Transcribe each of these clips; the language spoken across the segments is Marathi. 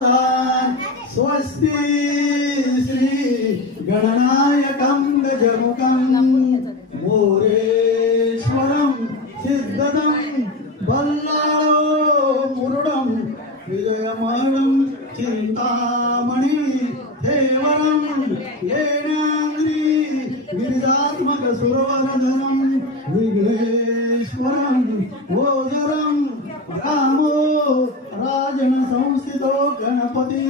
स्वस्ति श्री गणनायकं गजमुखं मोरेश्वरं सिद्धदं बल्लाळो मुरुडं विजयमलं चिंतामणि देवरं येणांग्री गिरिजात्मक सुरवरधनं विघ्नेश्वरं ओजरं रामो राजन संस्थितो गणपती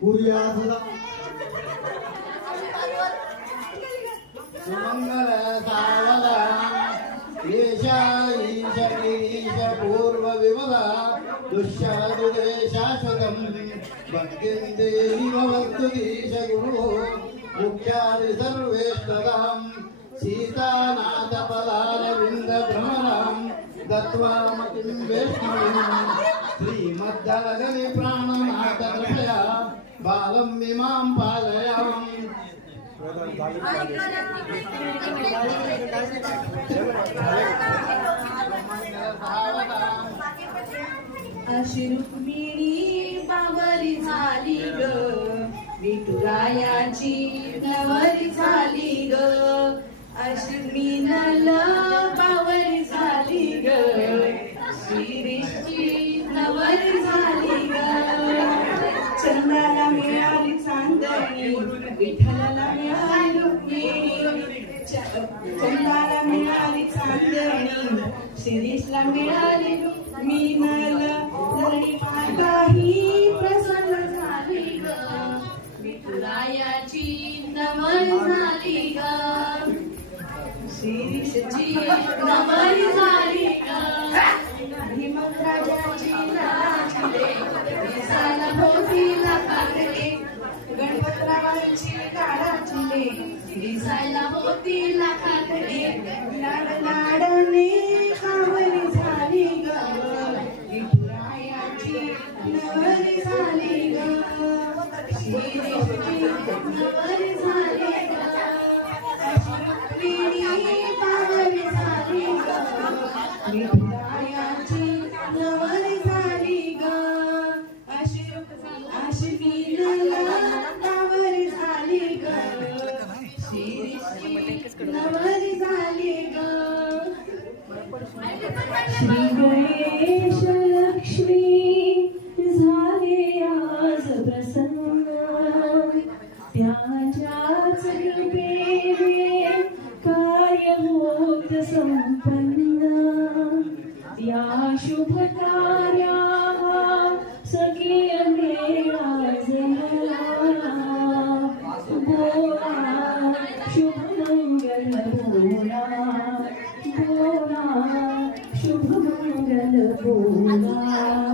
पुर्या सदा सुमंगल सावदा ईशा ईश ईश पूर्व विमला दुष्यदुदे शाश्वतं भक्तिं देहि भवतु ईश गुरुः मुख्यादि सर्वेष्टदां सीतानाथ पदारविन्द भ्रमरां दत्वा मतिं वैष्णवीं श्रीमद्दलगनि प्राणनाथ कृपया बालं इमां पालयामि अशी रुक्मिणी बावरी झाली ग विठुरायाची नवरी झाली ग अशी मीनल बावरी झाली ग शिरीषची नवरी झाली ग चंदाला मिळाली चांदणी विठ्ठलाला मिळाली रुक्मिणी चंदाला मिळाली चांदणी शिरीषला मिळाली मीनल धरणी माताही प्रसन्न झाली ग विठुरायाची नवरी झाली ग शिरीषची नवरी झाली ग भीमराजाची नाचले दिसायला भोवतीला काढले गणपतरावांची गाडाचले दिसायला भोवतीला काढले लाड लाडणे कावरी झाली ग विठुरायाची नवरी झाली ग शिरीषची नवरी झाली ग रुक्मिणी बावरी झाली ग विठुरायाची नवरी झाली ग अशी मीनला बावरी झाली ग शिरीषची नवरी झाली ग श्री गणेश लक्ष्मी झाले आज प्रसन्न त्याच्याच कृपेने कार्य होत संपन्न या शुभ कार्या सखी मेळा जमला बोला शुभ मंगल बोला बोला शुभ मंगल बोला